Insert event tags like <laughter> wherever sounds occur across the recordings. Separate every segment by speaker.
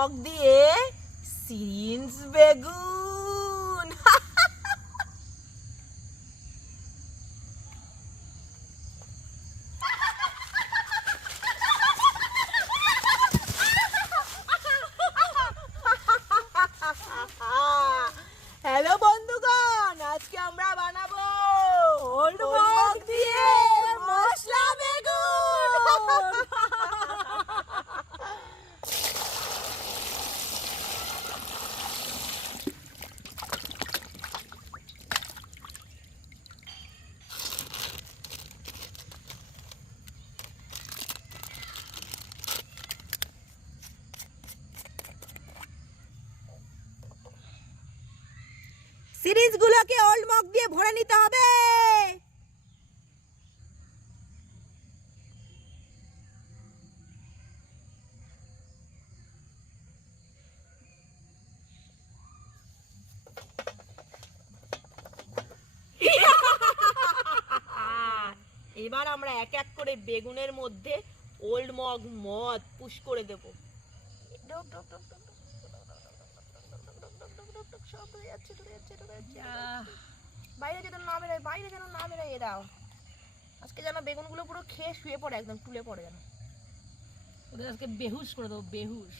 Speaker 1: Mug দিয়ে syringe বেগুন hello বন্ধুগণ আজকে আমরা বানাবো ওল্ড মগ দিয়ে মশলা বেগুন সিরিজগুলোকে ওল্ড মগ দিয়ে ভরে নিতে হবে। <laughs> এবার আমরা এক এক করে বেগুনের মধ্যে ওল্ড মগ মদ পুশ করে দেব। সব ধরে যাচ্ছে যাচ্ছে বাইরে যেন না বেরোয় বাইরে যেন না বেরোয় এরাও আজকে যেন বেগুনগুলো পুরো খেয়ে শুয়ে পড়ে একদম তুলে পড়ে যেন।
Speaker 2: ওদের আজকে বেহুশ করে দেবো বেহুশ।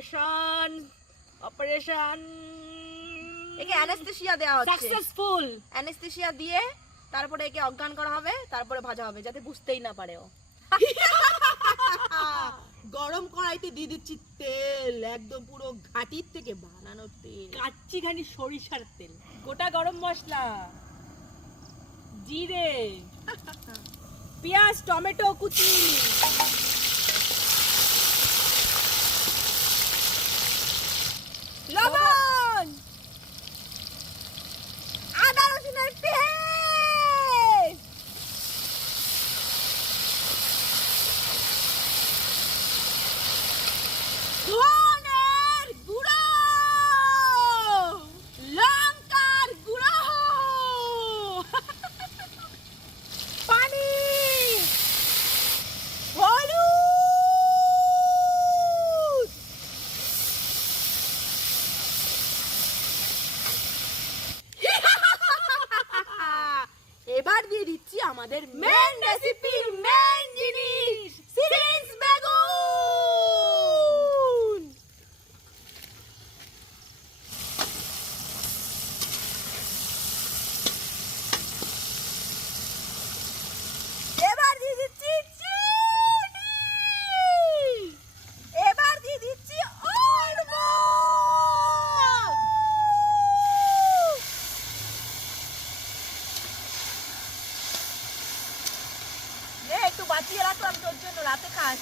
Speaker 2: অপারেশন অপারেশন
Speaker 1: একে অ্যানেস্থেসিয়া দেওয়া হচ্ছে।
Speaker 2: সাকসেসফুল
Speaker 1: অ্যানেস্থেসিয়া দিয়ে তারপরে একে অজ্ঞান করা হবে তারপরে ভাজা হবে যাতে বুঝতেই না পারে ও <laughs> গরম কড়াইতে দিয়ে দিচ্ছি তেল একদম পুরো ঘাটির থেকে বানানো তেল।
Speaker 2: কাচ্চি খানি সরিষার তেল। গোটা গরম মশলা। জিরে। <laughs> পেঁয়াজ টমেটো কুচি।
Speaker 1: আমাদের মেন নে একটু বাঁচিয়ে রাখলাম তোর জন্য রাতে খাস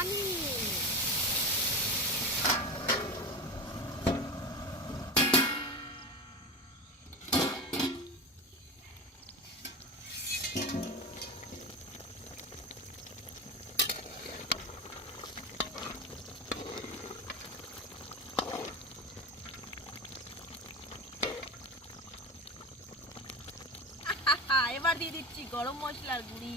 Speaker 1: পানি এবার দিয়ে দিচ্ছি গরম মশলার গুঁড়ি।